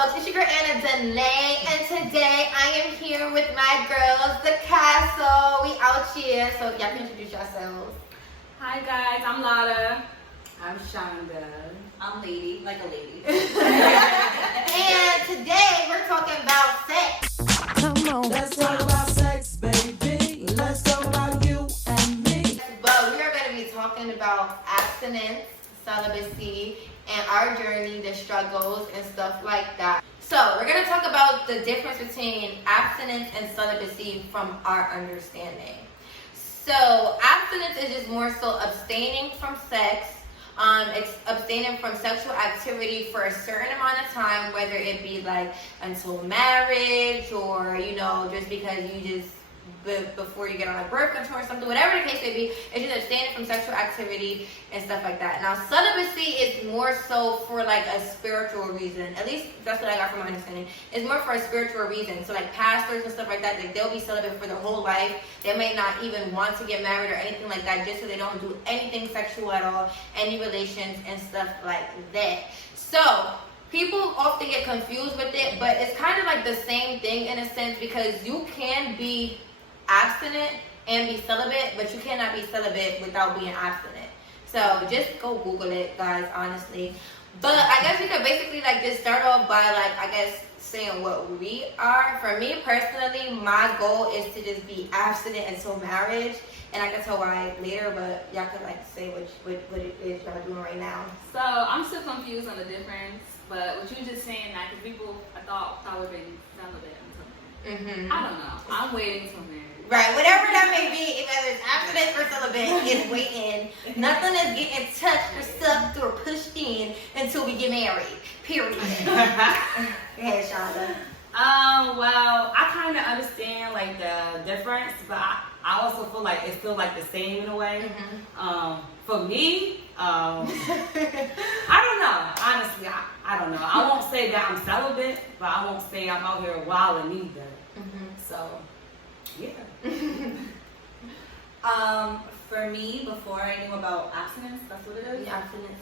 Bucks. It's your girl Anna Danae, and today I am here with my girls, the Castle. We out here, so y'all can introduce yourselves. Hi guys, I'm Lotta. I'm Shonda. I'm Lady, like a lady. And today we're talking about sex. Come on. Let's talk about sex, baby. Let's talk about you and me. But we are going to be talking about abstinence, celibacy, and our journey, the struggles, and stuff like that. So we're going to talk about the difference between abstinence and celibacy from our understanding. So abstinence is just more so abstaining from sex, abstaining from sexual activity for a certain amount of time, whether it be like until marriage or, you know, just because you just before you get on like birth control or something, whatever the case may be, it's just abstaining from sexual activity and stuff like that. Now, celibacy is more so for like a spiritual reason. At least that's what I got from my understanding. It's more for a spiritual reason. So like pastors and stuff like that, like, they'll be celibate for their whole life. They may not even want to get married or anything like that, just so they don't do anything sexual at all, any relations and stuff like that. So people often get confused with it, but it's kind of like the same thing in a sense, because you can be abstinent and be celibate, but you cannot be celibate without being abstinent. So just go Google it, guys, honestly. But I guess we could basically like just start off by like, I guess, saying what we are. For me personally, my goal is to just be abstinent until marriage, and I can tell why later, but y'all could like say what it is y'all doing right now. So I'm still confused on the difference, but what you just saying that, because people I thought we've been celibate until marriage. I don't know. I'm waiting till marriage. Right, whatever that may be, whether it's abstinence or celibate, it's waiting. Nothing is getting touched or sucked or pushed in until we get married. Period. Go ahead, Shonda. Well, I kind of understand like the difference, but I also feel like it's still like the same in a way. For me, I don't know. Honestly, I don't know. I won't say that I'm celibate, but I won't say I'm out here wilding either. So, yeah. For me, before I knew about abstinence, that's what it is? Yeah, abstinence.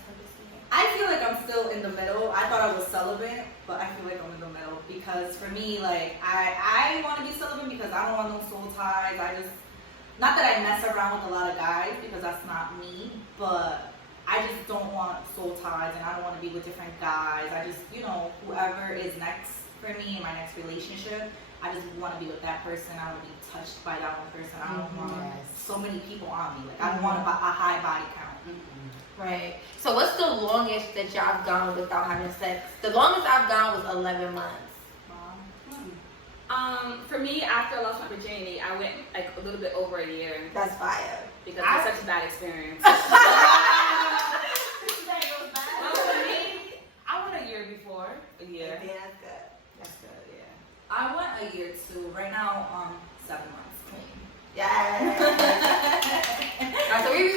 I feel like I'm still in the middle. I thought I was celibate, but I feel like I'm in the middle. Because for me, like, I want to be celibate because I don't want no soul ties. Not that I mess around with a lot of guys, because that's not me, but I just don't want soul ties, and I don't want to be with different guys. I just, you know, whoever is next for me in my next relationship, I just want to be with that person. I want to be touched by that one person. I don't want so many people on me. Like, I don't want a high body count. Right. So what's the longest that y'all have gone without having sex? The longest I've gone was 11 months. For me, after I lost my virginity, I went like a little bit over a year. That's fire. Because it was such a bad experience. Well, for me, I went a year before. A year. Yeah, that's good. That's good, yeah. I went a year too. Right now, 7 months. Yes. So we be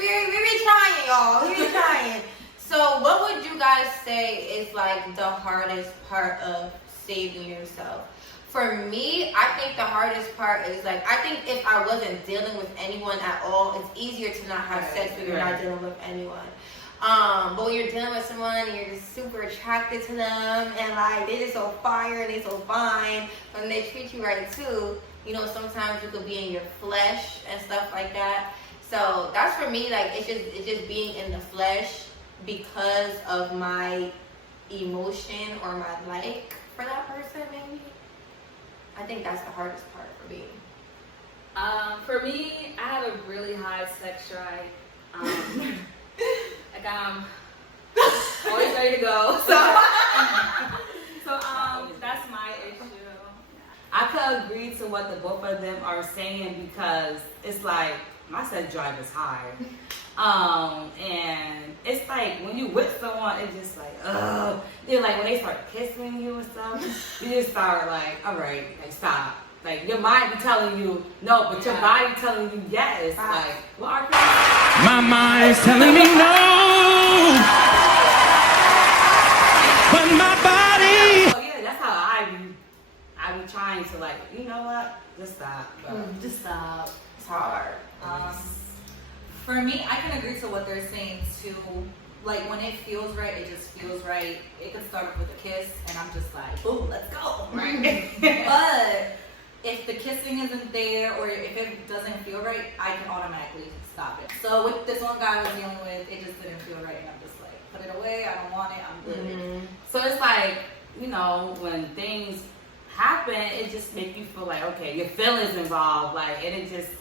trying, y'all. We be trying. So what would you guys say is like the hardest part of saving yourself? For me, I think the hardest part is like, I think if I wasn't dealing with anyone at all, it's easier to not have sex when you're not dealing with anyone. But when you're dealing with someone and you're just super attracted to them, and like they just so fire and they so fine, and they treat you right too, you know, sometimes you could be in your flesh and stuff like that. So that's for me, like it's just being in the flesh because of my emotion or my like for that person, maybe. I think that's the hardest part for me. For me, I have a really high sex drive. Like I'm always ready to go. So that's my issue. I could agree to what the both of them are saying, because it's like my sex drive is high. And it's like when you with someone, it's just like, ugh. Then like when they start kissing you and stuff, you just start like, all right, like stop. Like your mind be telling you no, but your body telling you yes. Like, what are you? My mind's telling me no, but my body. Oh yeah, that's how I be trying to like, you know what? Just stop. Just stop. It's hard. For me, I can agree to what they're saying too. like when it feels right, it just feels right. It can start off with a kiss, and I'm just like, boom, let's go, right? But if the kissing isn't there, or if it doesn't feel right, I can automatically stop it. So with this one guy I was dealing with, it just didn't feel right, and I'm just like, put it away. I don't want it. I'm good. So it's like, you know, when things happen, it just makes you feel like, okay, your feelings involved, like, and it just,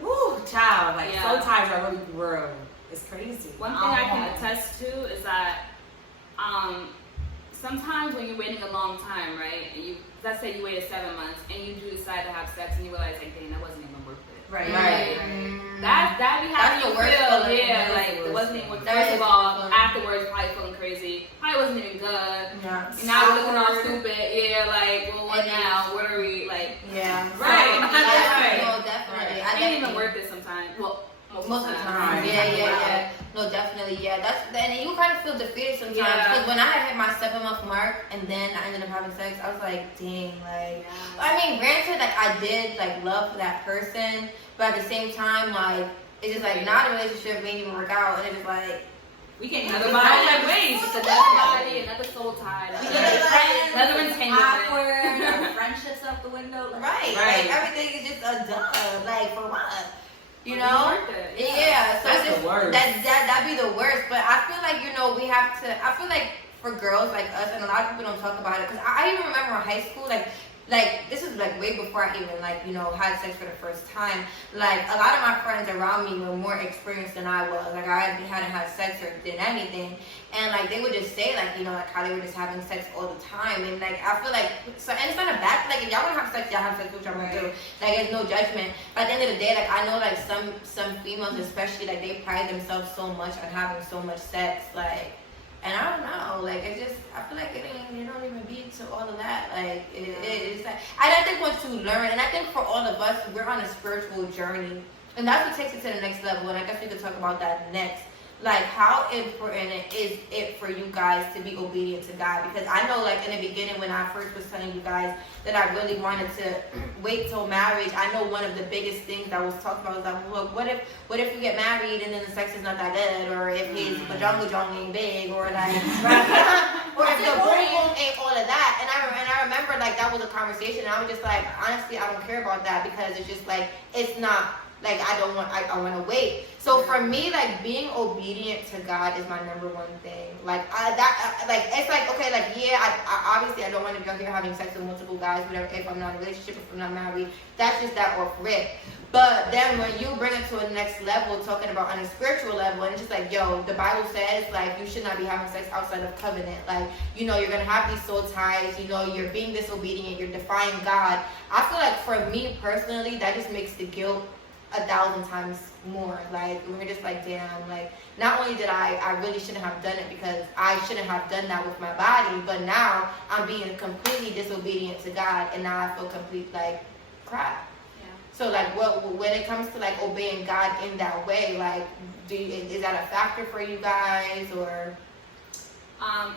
whoo, child, like, so tired of really real. It's crazy. One thing I can attest to is that sometimes when you're waiting a long time, right, and you, let's say you waited 7 months, and you do decide to have sex, and you realize, like, dang, that wasn't even worth it. Right. That be how you feel. Yeah, like it wasn't even. First of all, afterwards, probably feeling crazy. Probably wasn't even good. Yeah. Now we're looking all stupid. Yeah, like, well, what now? What are we like? Yeah. Right. No, definitely. I ain't even worth it sometimes. Well, most of the time. Yeah. No, definitely. Yeah, and you kind of feel defeated sometimes. Because when I hit my 7-month mark and then I ended up having sex, I was like, dang, like. I mean, granted, like I did like love that person, but at the same time, like it's just like not a relationship made even work out, and it's just like. We can't another body like ways. It's another body, another soul tie. Another entanglement. Awkward. Our friendships out the window. Like, right. Like, everything is just a duh. Like for what? You know? Yeah. So that's it's just, the worst. That'd be the worst. But I feel like, you know, we have to. I feel like for girls like us, and a lot of people don't talk about it, because I even remember in high school, like this is like way before I even like, you know, had sex for the first time. Like a lot of my friends around me were more experienced than I was. Like I hadn't had sex or did anything, and like they would just say like, you know, like how they were just having sex all the time. And like I feel like so, and it's not a bad, like if y'all want to have sex, y'all have sex, which I'm gonna do. Like there's no judgment. But at the end of the day, like I know like some females especially, like they pride themselves so much on having so much sex, like. And I don't know, like it just, I feel like you don't even be to all of that. Like it's like, I think once you learn, and I think for all of us, we're on a spiritual journey, and that's what takes it to the next level. And I guess we could talk about that next. Like how important is it for you guys to be obedient to God? Because I know, like in the beginning when I first was telling you guys that I really wanted to wait till marriage, I know one of the biggest things that was talked about was like, look, what if you get married and then the sex is not that good, or if his pajama ain't big, or like, or if the boom boom ain't all of that. And I remember like that was a conversation, and I was just like, honestly, I don't care about that, because it's just like it's not. Like I want to wait. So for me, like being obedient to God is my number one thing. Like it's like, okay, like yeah, I obviously I don't want to be out here having sex with multiple guys, whatever. If I'm not in a relationship, if I'm not married, that's just that off rip. But then when you bring it to a next level, talking about on a spiritual level, and it's just like, yo, the Bible says like you should not be having sex outside of covenant. Like, you know, you're gonna have these soul ties. You know, you're being disobedient. You're defying God. I feel like for me personally, that just makes the guilt 1,000 times more. Like we're just like, damn, like not only did I really shouldn't have done it, because I shouldn't have done that with my body, but now I'm being completely disobedient to God, and now I feel complete like crap. Yeah. So like when it comes to like obeying God in that way, like is that a factor for you guys, or?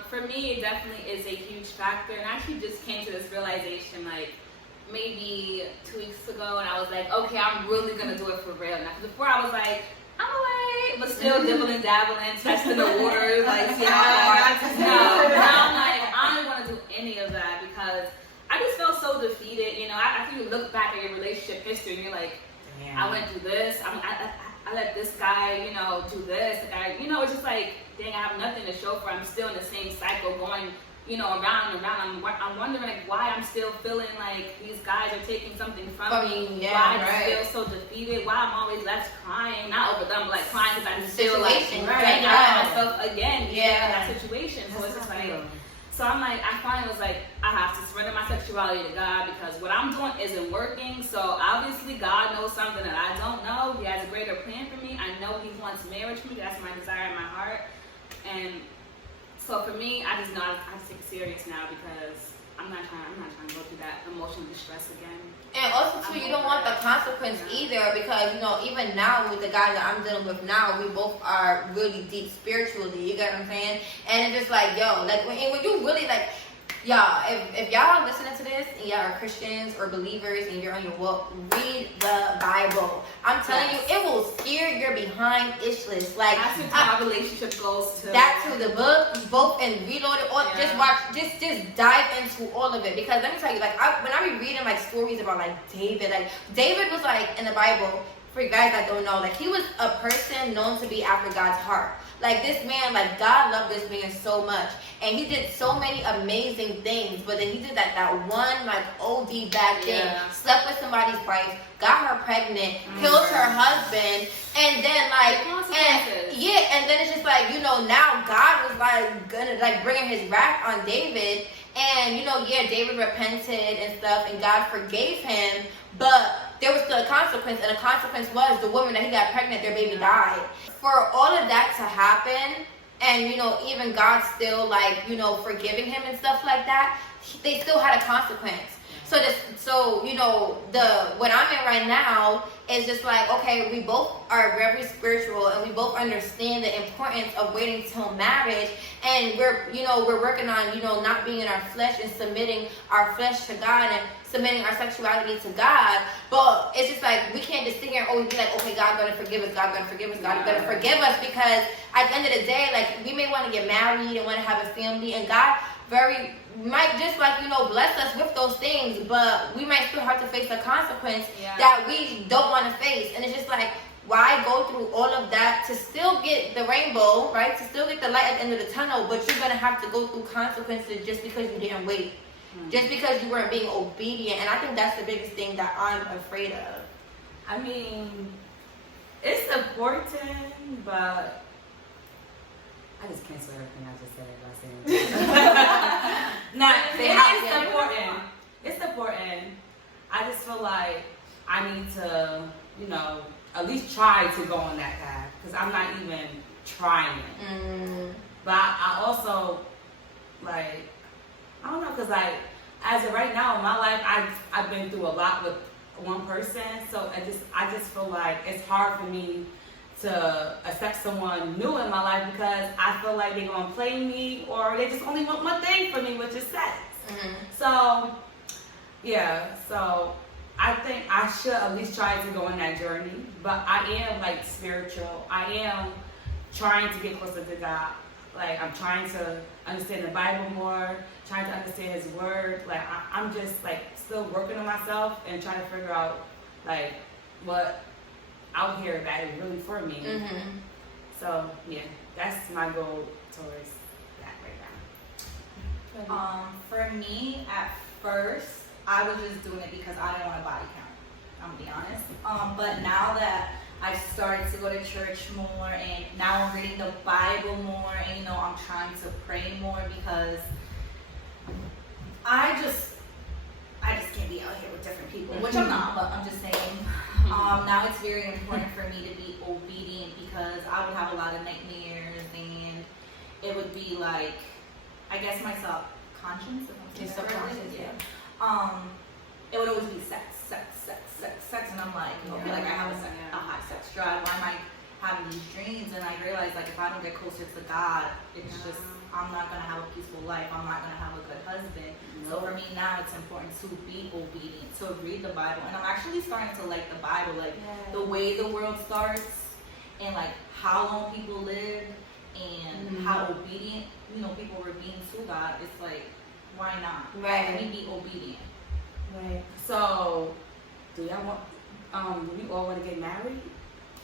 For me, it definitely is a huge factor, and I actually just came to this realization like maybe 2 weeks ago, and I was like, okay, I'm really gonna do it for real now. Before I was like, I'm away, but still dibbling, dabbling, testing the waters, like, yeah. No, now I'm like, I don't want to do any of that, because I just felt so defeated. You know, I think you look back at your relationship history, and you're like, damn. I went through this. I let this guy, you know, do this. You know, it's just like, dang, I have nothing to show for. I'm still in the same cycle, going, you know, around and around. I'm wondering like why I'm still feeling like these guys are taking something from me. Yeah, why I feel so defeated. Why I'm always left crying, not over them, but like crying because I'm still like hanging out myself again. Yeah, in that situation. So it's just like, so I'm like, I finally was like, I have to surrender my sexuality to God, because what I'm doing isn't working. So obviously God knows something that I don't know. He has a greater plan for me. I know He wants marriage for me. That's my desire in my heart. And so for me, I just know I have to take it serious now, because I'm not trying to go through that emotional distress again. And also too, you don't want the consequence either, because you know, even now with the guy that I'm dealing with now, we both are really deep spiritually. You get what I'm saying? And it's just like, yo, like when you really like, Y'all, if y'all are listening to this and y'all are Christians or believers and you're on your walk, read the Bible. I'm telling you, it will scare your behind ishless. Like, That's what my relationship goes to. That's who the book, both and reload it. Or just watch, just dive into all of it. Because let me tell you, like, when I be reading like stories about like David was like in the Bible. For you guys that don't know, like, he was a person known to be after God's heart. Like, this man, like, God loved this man so much. And he did so many amazing things. But then he did that one, like, OD bad thing. Slept with somebody's wife, got her pregnant, killed her husband. And then, like, and then it's just like, you know, now God was, like, gonna, like, bring his wrath on David. And, you know, David repented and stuff, and God forgave him. But there was still a consequence, and the consequence was the woman that he got pregnant, their baby died. For all of that to happen, and, you know, even God still, like, you know, forgiving him and stuff like that, they still had a consequence. So you know, what I'm in right now is just like, okay, we both are very spiritual and we both understand the importance of waiting till marriage, and we're working on, you know, not being in our flesh and submitting our flesh to God and submitting our sexuality to God. But it's just like, we can't just sit here and always be like, okay, God's gonna forgive us, God's gonna forgive us, God's gonna forgive us, because at the end of the day, like, we may want to get married and want to have a family, and God might just, like, you know, bless us with those things, but we might still have to face the consequence that we don't want to face. And it's just like, why go through all of that to still get the rainbow, right? To still get the light at the end of the tunnel, but you're going to have to go through consequences just because you didn't wait. Just because you weren't being obedient. And I think that's the biggest thing that I'm afraid of. I mean, it's important, but I just cancel everything I just said by saying it's important. It's important. I just feel like I need to, you know, at least try to go on that path, because I'm not even trying. But I also, like, I don't know, because, like, as of right now in my life, I've been through a lot with one person, so I just feel like it's hard for me to accept someone new in my life, because I feel like they're gonna play me, or they just only want one thing from me, which is sex. So I think I should at least try to go on that journey. But I am, like, spiritual. I am trying to get closer to God. Like, I'm trying to understand the Bible more, trying to understand his word. Like, I'm just, like, still working on myself and trying to figure out, like, what out here that is really for me. So, yeah, that's my goal towards that right now. For me, at first, I was just doing it because I didn't want a body count. I'm gonna be honest. But now that I've started to go to church more, and now I'm reading the Bible more, and, you know, I'm trying to pray more, because I just can't be out here with different people, which I'm not, but I'm just saying. Now it's very important for me to be obedient, because I would have a lot of nightmares, and it would be like, I guess my subconscious, it would always be sex, and I'm like, okay, like, I have a high sex drive. Why am I having these dreams? And I realized, like, if I don't get closer to God, it's just, I'm not gonna have a peaceful life. I'm not gonna have a good husband. So for me now, it's important to be obedient, to read the Bible, and I'm actually starting to like the Bible, like the way the world starts, and like how long people live, and how obedient, you know, people were being to God. It's like, why not? Right. Let me be obedient. Right. So, do y'all want? We all want to get married?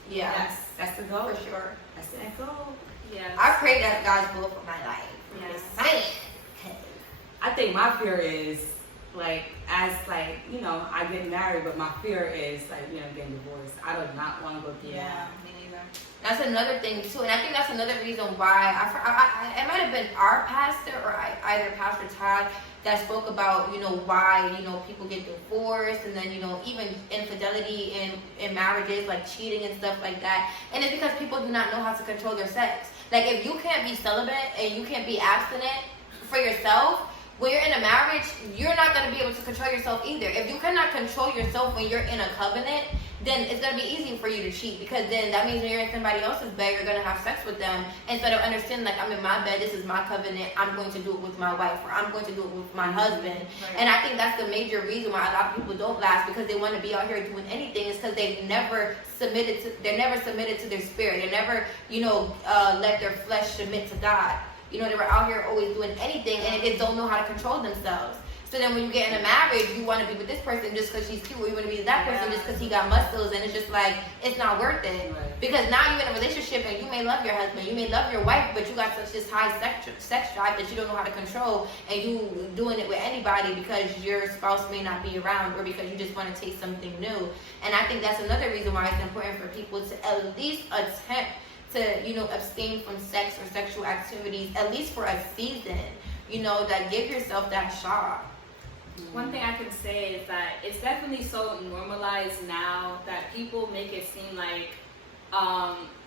Yeah. Yes, that's the goal. For sure. That's the goal. Yeah. I pray that's God's will for my life. Yes. I think my fear is, like, as, like, you know, I get married, but my fear is, like, you know, getting divorced. I do not want to go through that. Me neither. That's another thing too, and I think that's another reason why it might have been our pastor or either Pastor Todd that spoke about, you know, why, you know, people get divorced, and then, you know, even infidelity in marriages, like cheating and stuff like that. And it's because people do not know how to control their sex. Like, if you can't be celibate and you can't be abstinent for yourself, when you're in a marriage, you're not going to be able to control yourself either. If you cannot control yourself when you're in a covenant, then it's gonna be easy for you to cheat, because then that means when you're in somebody else's bed, you're gonna have sex with them instead of understanding like, I'm in my bed, this is my covenant, I'm going to do it with my wife, or I'm going to do it with my husband. Right. And I think that's the major reason why a lot of people don't last, because they want to be out here doing anything, is because they're never submitted to their spirit. They never, let their flesh submit to God. They were out here always doing anything, and they don't know how to control themselves. So then when you get in a marriage, you want to be with this person just because she's cute, or you want to be with that person just because he got muscles, and it's just like, it's not worth it. Right. Because now you're in a relationship, and you may love your husband, you may love your wife, but you got such this high sex drive that you don't know how to control, and you doing it with anybody because your spouse may not be around, or because you just want to taste something new. And I think that's another reason why it's important for people to at least attempt to, abstain from sex or sexual activities, at least for a season, that give yourself that shot. One thing I can say is that it's definitely so normalized now that people make it seem like,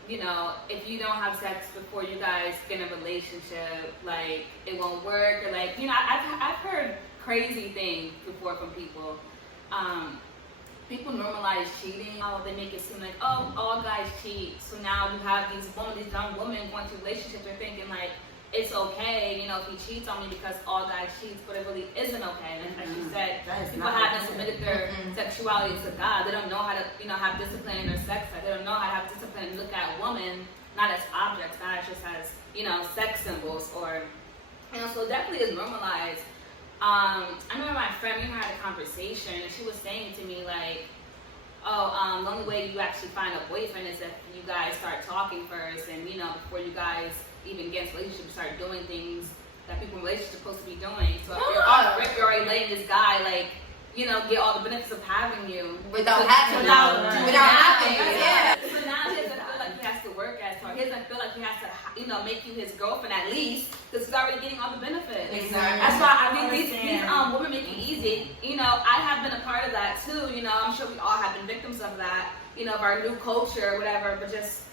if you don't have sex before you guys get in a relationship, like, it won't work, or like, I've heard crazy things before from people. People normalize cheating. They make it seem like, oh, all guys cheat. So now you have these young women going through relationships, they're thinking like, it's okay, if he cheats on me because all guys cheat, but it really isn't okay. And like you said, people haven't submitted their sexuality to God. They don't know how to, have discipline in their sex life. They don't know how to have discipline and look at women not as objects, not just as, sex symbols, or, so it definitely is normalized. I remember my friend, we had a conversation, and she was saying to me like, the only way you actually find a boyfriend is if you guys start talking first, and before you guys even get into a relationship, start doing things that people in relationships are supposed to be doing. So if you're already letting this guy get all the benefits of having you without having you. Yeah. So now he doesn't feel like he has to work as hard. He doesn't feel like he has to make you his girlfriend at least, because he's already getting all the benefits. Exactly. That's why these women make it easy. I have been a part of that too. I'm sure we all have been victims of that. Of our new culture or whatever. But just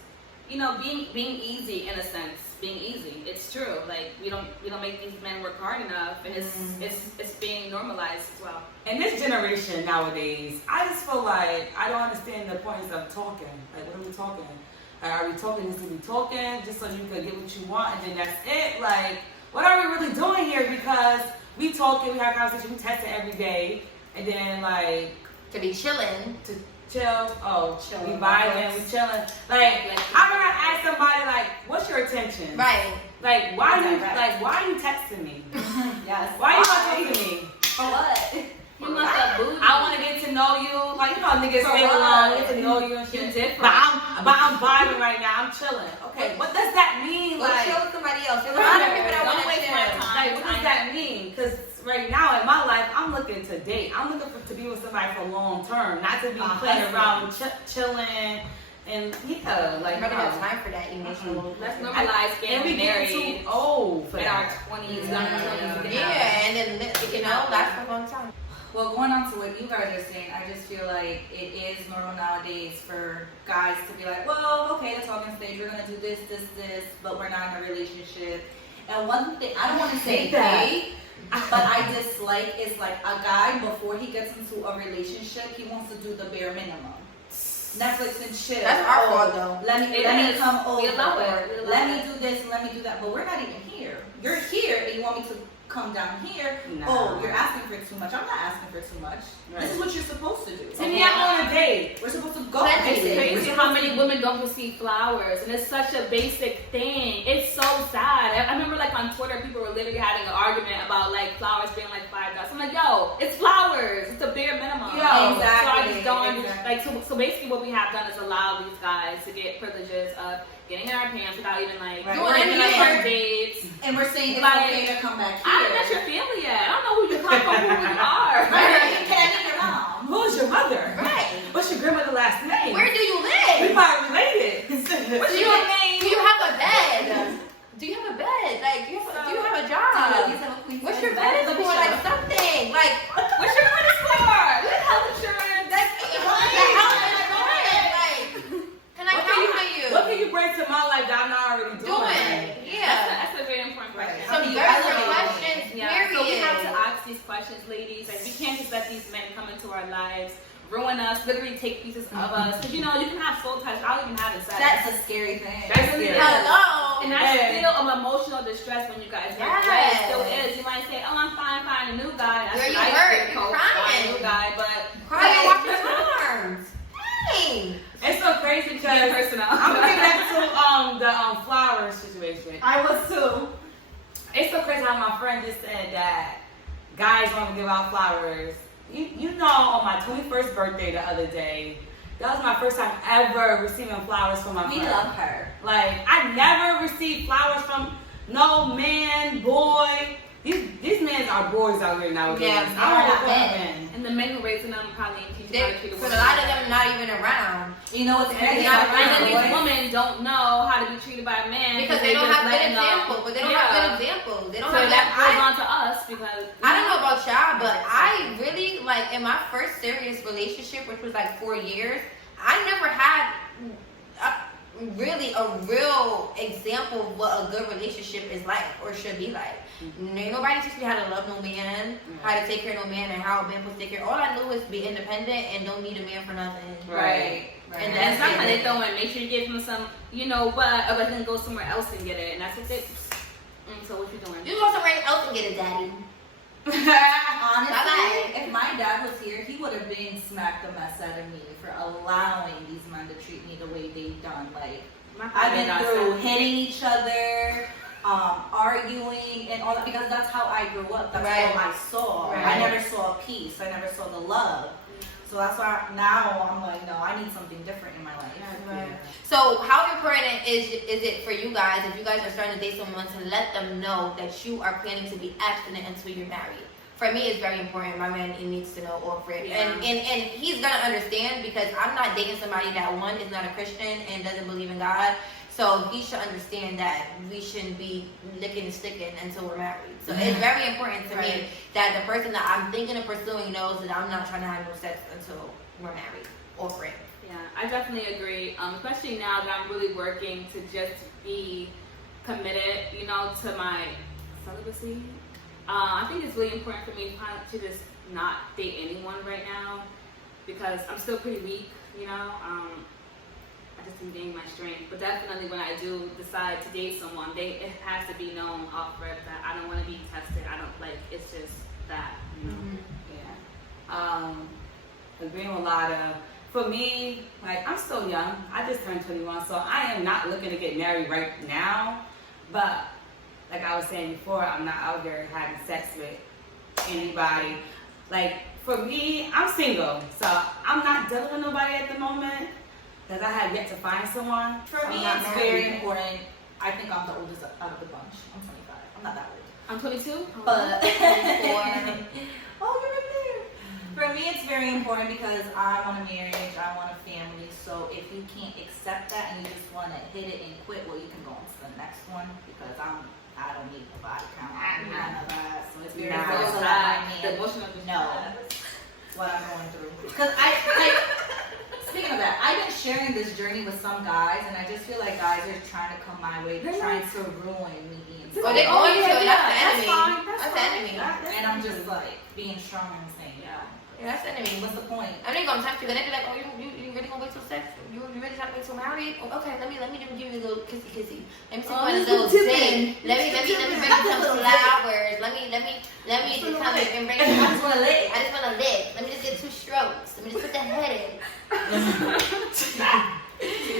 being easy in a sense. Being easy. It's true. Like we don't make these men work hard enough, and it's being normalized as well. In this generation nowadays, I just feel like I don't understand the point of talking. Like, what are we talking? Like, are we talking just to be talking, just so you can get what you want, and then that's it? Like, what are we really doing here? Because we talking, we have conversation, we text it every day, and then like to be chilling, to chill. We vibing, we chilling. Like, I'm gonna ask somebody like, "What's your intention?" Right. Like, why are you texting me? Yes. Why are you not texting me? For what? You must have booed. I want to get to know you. Like, niggas stay alone, get to know you and shit. Different. But I'm vibing right now. I'm chilling. Okay, what does that mean? Let's chill with somebody else. There's a lot of people that want to chill. Like, what does that mean? Because right now in my life, I'm looking to date. I'm looking to be with somebody for long term, not to be playing around, chilling, and like. I'm not gonna have time for that emotional. Let's normalize getting married. Too old for in that. our 20s, young 20s. Yeah, and then last for a long time. Well, going on to what you guys are saying, I just feel like it is normal nowadays for guys to be like, well, okay, the talking stage, we're gonna do this, but we're not in a relationship. And one thing, I don't want to say gay, but I dislike is like a guy before he gets into a relationship, he wants to do the bare minimum. Netflix and chill. That's our fault though. Let me come over. Or let me do this and let me do that. But we're not even here. You're here and you want me to come down here. No. Oh, you're asking for too much. I'm not asking for too much. Right. This is what you're supposed to do. Send me out on a date. We're supposed to go. It's crazy how many women don't receive flowers, and it's such a basic thing. It's so sad. I remember like on Twitter, people were literally having an argument about like flowers being like $5. I'm like, yo, it's flowers. It's a bare minimum. Yeah, exactly. So I just don't so basically what we have done is allow these guys to get privileges of getting in our pants without even like doing anything like first dates. And we're saying it's Like, okay to come back here. I don't know your family yet. I don't know who you come from, who you are. Right. Can I meet your mom? Who's your mother? Right. What's your grandmother's last name? Where do you We live? probably related. Do you have a bed? Do you have a bed? Like, do you have a job? What's your credit score? Like something. Like, What's your credit score? Good health insurance. that's can I count for you? What can you bring to my life that I'm not already doing? Yeah. That's a very important question. Some very questions, Yeah, so we period. have to ask these questions, ladies. Like, we can't just let these men come into our lives ruin us, literally take pieces of us. Because you know, you can have soul ties without even having sex. That's a scary thing. That's really scary. Hello. And that's still an emotional distress when you guys break up. Yes. It still is. You might say, oh, I'm fine, find a new guy. That's Girl, you nice, hurt. good You're coach, crying. find a new guy, but Crying, walk your arms. Dang. It's so crazy being because personal. I'm gonna get back to the flowers situation. I was too. It's so crazy how my friend just said that guys want to give out flowers. You know, on my 21st birthday the other day, that was my first time ever receiving flowers from my friend. We love her. Like, I never received flowers from no man, boy. These men are boys out here nowadays. Yeah, I don't they're know not men. And the men who raising them probably ain't teaching how to treat a For woman. a lot of them, not even around. You know what's crazy? not And then these Boys- women don't know how to be treated by a man Because they don't just have good letting them- examples. But they don't have good examples. They don't So have that goes that. on to us because I don't know about y'all, but I really, like, in my first serious relationship, which was like 4 years, I never had really a real example of what a good relationship is like or should be like. Ain't nobody teach me how to love no man, how to take care of no man, and how a man supposed to take care. All I knew was be independent and don't need a man for nothing. Right. And And that's sometimes it. they throw in, make sure you give him some, you know what, or let him go somewhere else and get it. And that's what they, so what you doing? You go somewhere else and get it, daddy. Honestly, if my dad was here, he would have been smacked the mess out of me for allowing these men to treat me the way they've done. Like, My I've father been got through some- hitting each other, arguing, and all that because that's how I grew up. That's Right. how I saw. Right. I never saw peace. I never saw the love. So that's why now I'm like, no, I need something different in my life. Right. So how important is it for you guys, if you guys are starting to date someone, to let them know that you are planning to be abstinent until you're married? For me, it's very important. My man, he needs to know all for it. Yeah. And he's going to understand because I'm not dating somebody that, one, is not a Christian and doesn't believe in God. So he should understand that we shouldn't be licking and sticking until we're married. So it's very important to me that the person that I'm thinking of pursuing knows that I'm not trying to have no sex until we're married or friends. Yeah, I definitely agree. Especially now that I'm really working to just be committed, you know, to my celibacy. I think it's really important for me to just not date anyone right now because I'm still pretty weak, you know. I just been gaining my strength, but definitely when I do decide to date someone, it has to be known off rip that I don't want to be tested. I don't like. It's just that, you know. Yeah. Agreeing with a lot of. For me, like, I'm still young. I just turned 21, so I am not looking to get married right now. But like I was saying before, I'm not out here having sex with anybody. Like, for me, I'm single, so I'm not dealing with nobody at the moment because I have yet to find someone. For me, I'm not it's married. very important. I think I'm the oldest out of the bunch. I'm 25. I'm not that old. I'm 22, But Or- oh, you're right there. For me, it's very important because I want a marriage, I want a family. So if you can't accept that and you just want to hit it and quit, well, you can go on to the next one because I don't need a body count. I don't need none of that. So it's very Nah. important to the let my man emotional know what I'm going through. Because speaking of that, I've been sharing this journey with some guys, and I just feel like guys are trying to come my way, They're trying to ruin me being Well, they're going to. That's the enemy. fine, That's the enemy. and I'm just like being strong and saying, yeah, Yeah, that's the enemy. what's the point? I ain't gonna tempt you. Then they be like, oh, you really gonna wait till sex? You really trying to wait till married? Oh, okay, let me give you a little kissy. Let me see one of those things. Let me bring you some flowers. Let me just come and bring you. I just want to lick. I just wanna lick. Let me just get 2 strokes. Let me just put the head in.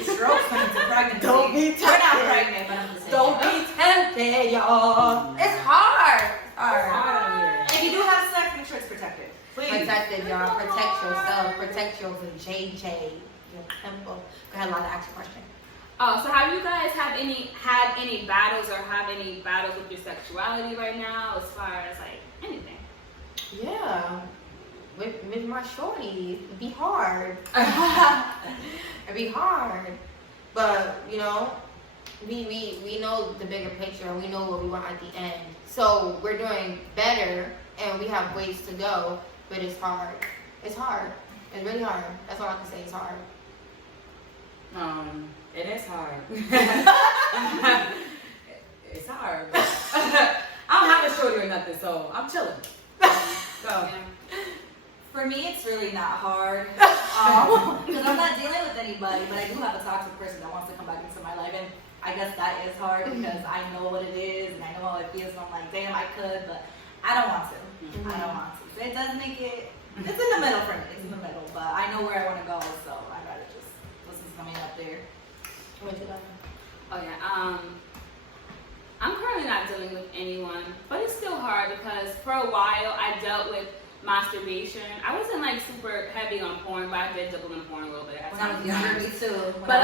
Strokes come into pregnancy. Don't be We're not tempted. pregnant, but I'm just saying. Don't be tempted, y'all. It's hard. It's hard. And if you do have sex, make sure it's protected. Please. Protected, y'all. Protect yourself. Protect your JJ. Your temple. Go ahead, Lana, ask your question. So have you guys had any battles or have any battles with your sexuality right now as far as like anything? Yeah. With my shorty, it'd be hard. It'd be hard. But, you know, we know the bigger picture and we know what we want at the end. So we're doing better and we have ways to go, but it's hard. It's hard. It's really hard. That's all I can say. It's hard. It is hard. It's hard. I don't have a shorty or nothing, so I'm chilling. So Yeah. For me, it's really not hard because I'm not dealing with anybody, but I do have a toxic person that wants to come back into my life, and I guess that is hard because I know what it is and I know how it feels. And I'm like, damn, I could, but I don't want to. I don't want to. So it does make it. It's in the middle for me. It's in the middle, but I know where I want to go, so I'd rather just listen to something up there. Oh yeah. I'm currently not dealing with anyone, but it's still hard because for a while I dealt with masturbation. I wasn't like super heavy on porn, but I did dabble in porn a little bit. When I was younger, me too. But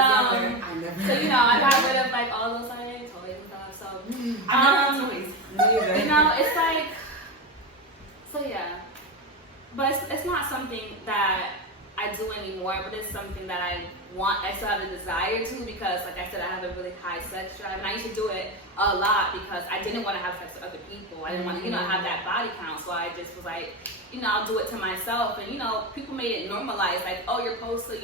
so you know, I got rid of like all those like toys and stuff. So I never toys. you know, it's like so yeah. But it's not something that I do anymore, but it's something that I still have a desire to because, like I said, I have a really high sex drive, and I used to do it a lot because I didn't want to have sex with other people. I didn't want to, have that body count, so I just was like, I'll do it to myself, and people made it normalized, like, oh, you're supposed to,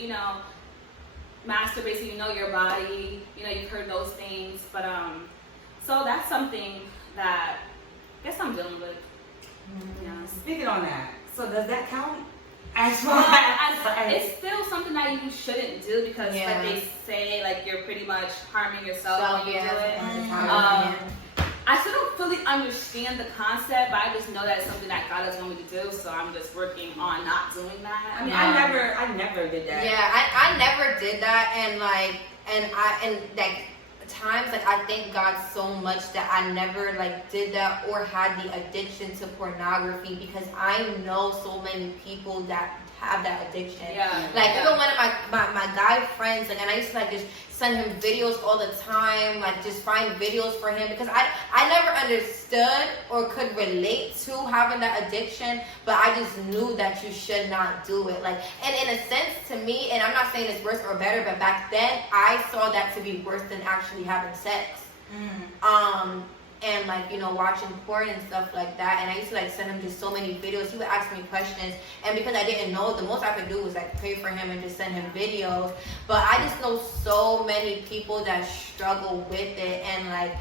masturbate so you know your body, you've heard those things, but so that's something that I guess I'm dealing with. Yeah. Speaking on that, so does that count? It's still something that you shouldn't do because like they say, like you're pretty much harming yourself when you do it. I still don't fully understand the concept, but I just know that it's something that God has wanted me to do, so I'm just working on not doing that. I mean, I never did that. Yeah, I never did that, and times like I thank God so much that I never did that or had the addiction to pornography because I know so many people that have that addiction. Even one of my guy friends, and I used to just send him videos all the time, just find videos for him because I never understood or could relate to having that addiction, but I just knew that you should not do it. And in a sense, to me, and I'm not saying it's worse or better, but back then I saw that to be worse than actually having sex. And watching porn and stuff like that, and I used to send him just so many videos. He would ask me questions, and because I didn't know, the most I could do was pray for him and just send him videos. But I just know so many people that struggle with it, and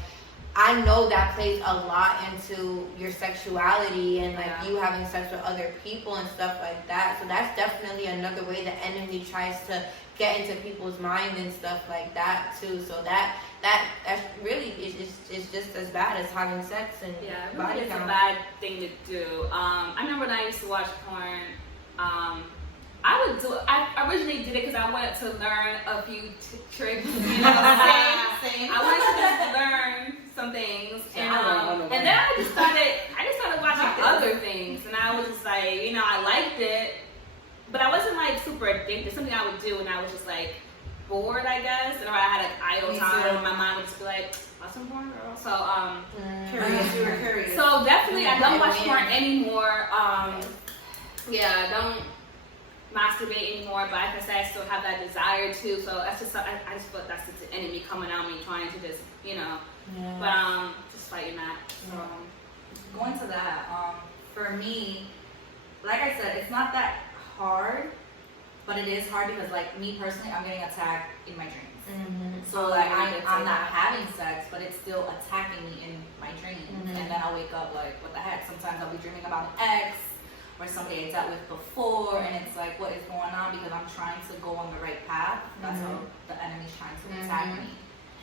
I know that plays a lot into your sexuality and you having sex with other people and stuff like that. So that's definitely another way the enemy tries to get into people's minds and stuff like that too. So that's really is just as bad as having sex and body it's count. a bad thing to do. I remember when I used to watch porn. I originally did it because I wanted to learn a few tricks. Same. I wanted to learn some things, and then I just started watching other things, and I was just I liked it, but I wasn't super addicted. Something I would do, and I was just bored, I guess, or I had an idle time. My mom would just be like, "Watch some porn, girl." So You were curious. So definitely, I don't watch porn anymore. I don't masturbate anymore, but like I said, I still have that desire to. So that's just I just feel like that's just the enemy coming at me, trying to just but just fighting that. So. Going to that, for me, like I said, it's not that hard, but it is hard because me personally, I'm getting attacked in my dreams. So I'm not having sex, but it's still attacking me in my dreams. And then I'll wake up what the heck? Sometimes I'll be dreaming about an ex or somebody I dealt with before, and it's what is going on because I'm trying to go on the right path. That's how the enemy's trying to attack me.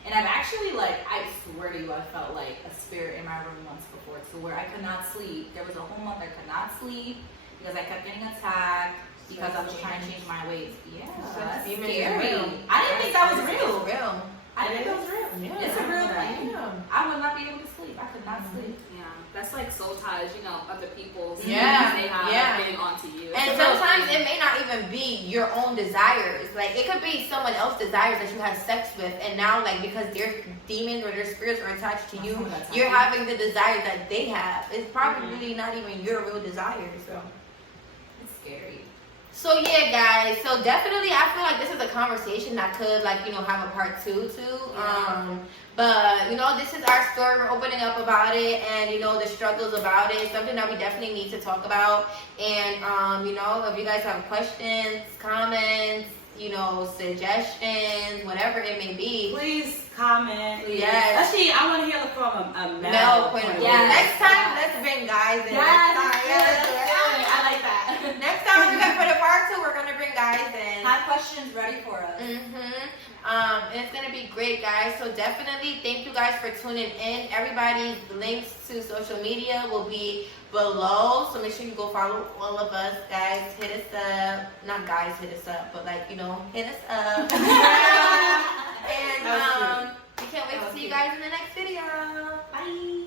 And I've actually I swear to you, I felt like a spirit in my room once before, to where I could not sleep. There was a whole month I could not sleep because I kept getting attacked because I was trying to change my ways. Yeah, that's scary. I didn't think that was real. I didn't think that was real. Yeah, it's a real thing. I would not be able to sleep. I could not sleep. Yeah, that's soul ties, other people's they have getting onto you. And sometimes it may not even be your own desires. It could be someone else's desires that you had sex with, and now because their demons or their spirits are attached to you, you're having the desires that they have. It's probably really not even your real desire. So it's scary. So yeah, guys. So definitely, I feel like this is a conversation that could have a part 2 too. But this is our story. We're opening up about it, and the struggles about it. Something that we definitely need to talk about. And if you guys have questions, comments, suggestions, whatever it may be, please comment. Yes. Actually, I want to hear from a male point of view. Next time, let's bring guys in. Yes. I like that. Next time, questions ready for us. And it's gonna be great, guys. So definitely thank you guys for tuning in. Everybody's links to social media will be below, so make sure you go follow all of us, guys. Hit us up, not guys hit us up, but like, you know, hit us up. And we can't wait to see you guys in the next video. Bye.